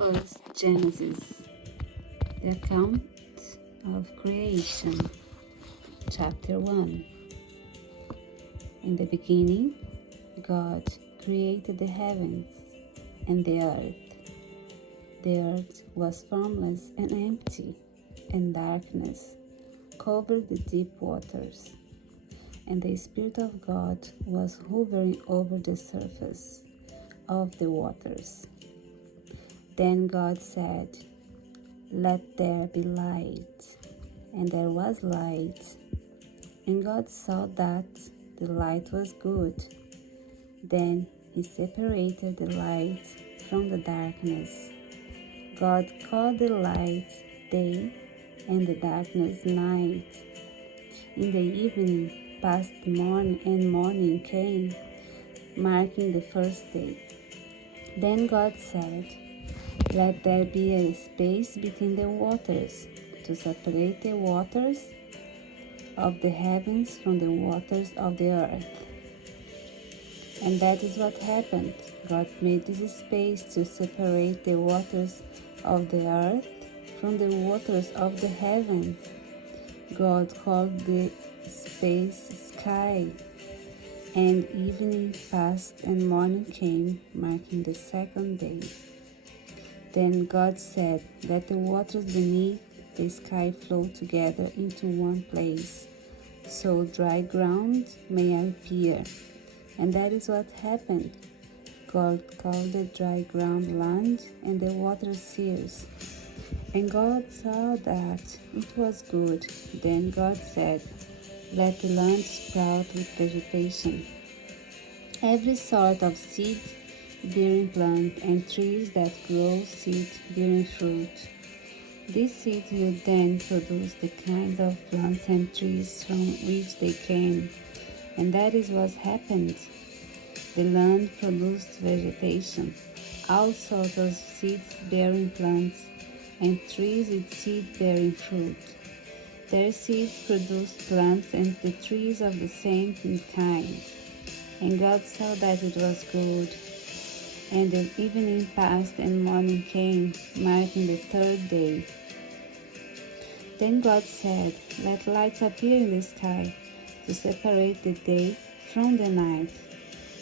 First Genesis, the account of creation, chapter 1. In the beginning, God created the heavens and the earth. The earth was formless and empty, and darkness covered the deep waters. And the Spirit of God was hovering over the surface of the waters. Then God said, "Let there be light." And there was light. And God saw that the light was good. Then He separated the light from the darkness. God called the light day, and the darkness night. In the evening passed morn, and morning came, marking the first day. Then God said, "Let there be a space between the waters, to separate the waters of the heavens from the waters of the earth." And that is what happened. God made this space to separate the waters of the earth from the waters of the heavens. God called the space sky. And evening passed and morning came, marking the second day. Then God said, "Let the waters beneath the sky flow together into one place, so dry ground may appear." And that is what happened. God called the dry ground land, and the water seas. And God saw that it was good. Then God said, "Let the land sprout with vegetation, every sort of seed-bearing plant, and trees that grow seed-bearing fruit. These seeds will then produce the kind of plants and trees from which they came." And that is what happened. The land produced vegetation, all sorts of seed-bearing plants, and trees with seed-bearing fruit. Their seeds produced plants and the trees of the same kind. And God saw that it was good. And the evening passed and morning came, marking the third day. Then God said, "Let lights appear in the sky, to separate the day from the night.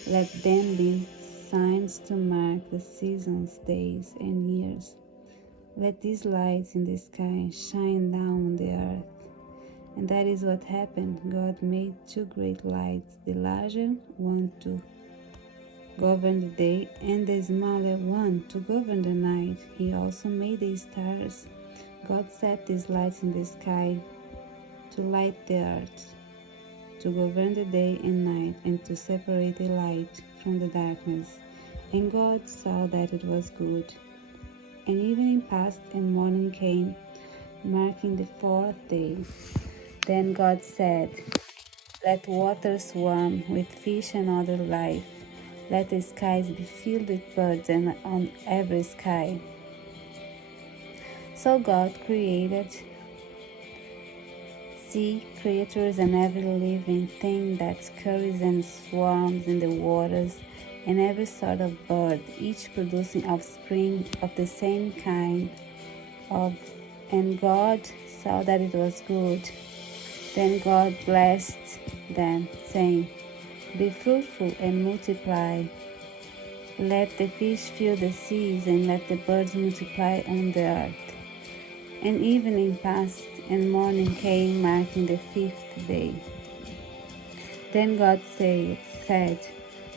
Let them be signs to mark the seasons, days, and years. Let these lights in the sky shine down on the earth." And that is what happened. God made two great lights, the larger one to govern the day, and the smaller one to govern the night. He also made the stars. God set these lights in the sky to light the earth, to govern the day and night, and to separate the light from the darkness. And God saw that it was good. And evening passed and morning came, marking the fourth day. Then God said, "Let water swarm with fish and other life. Let the skies be filled with birds and on every sky." So God created sea creatures and every living thing that scurries and swarms in the waters, and every sort of bird, each producing offspring of the same kind of. And God saw that it was good. Then God blessed them, saying, "Be fruitful and multiply. Let the fish fill the seas, and let the birds multiply on the earth." And evening passed and morning came, marking the fifth day. Then God said,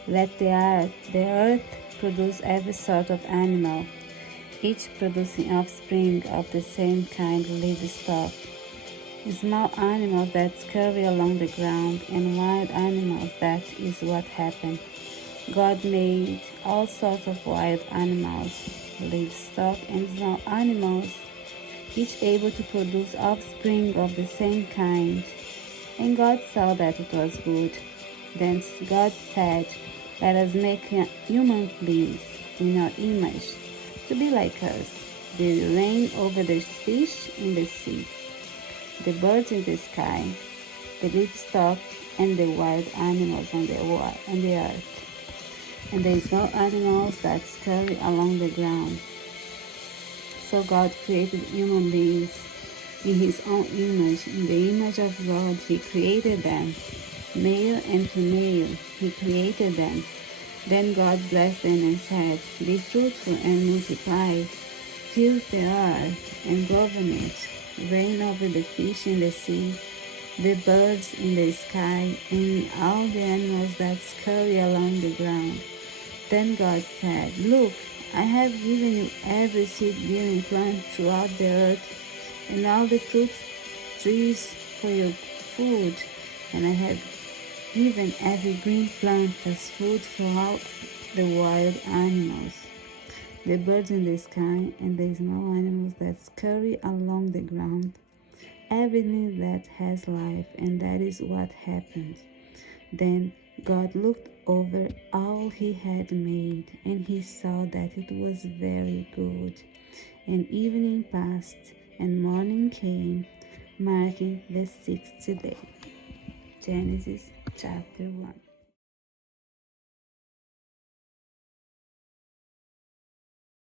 "Let the earth produce every sort of animal, each producing offspring of the same kind of livestock, small animals that scurry along the ground, and wild animals." That is what happened. God made all sorts of wild animals, livestock, and small animals, each able to produce offspring of the same kind. And God saw that it was good. Then God said, "Let us make human beings in our image, to be like us. They will reign over the fish in the sea, the birds in the sky, the livestock, and the wild animals on the earth, and the small animals that scurry along the ground." So God created human beings in his own image. In the image of God, he created them. Male and female, he created them. Then God blessed them and said, "Be fruitful and multiply, fill the earth and govern it, reign over the fish in the sea, the birds in the sky, and all the animals that scurry along the ground." Then God said, "Look, I have given you every seed-bearing plant throughout the earth, and all the fruit trees for your food, and I have given every green plant as food for all the wild animals, the birds in the sky, and the small animals that scurry along the ground, everything that has life." And that is what happened. Then God looked over all he had made, and he saw that it was very good. And evening passed, and morning came, marking the sixth day. Genesis chapter 1.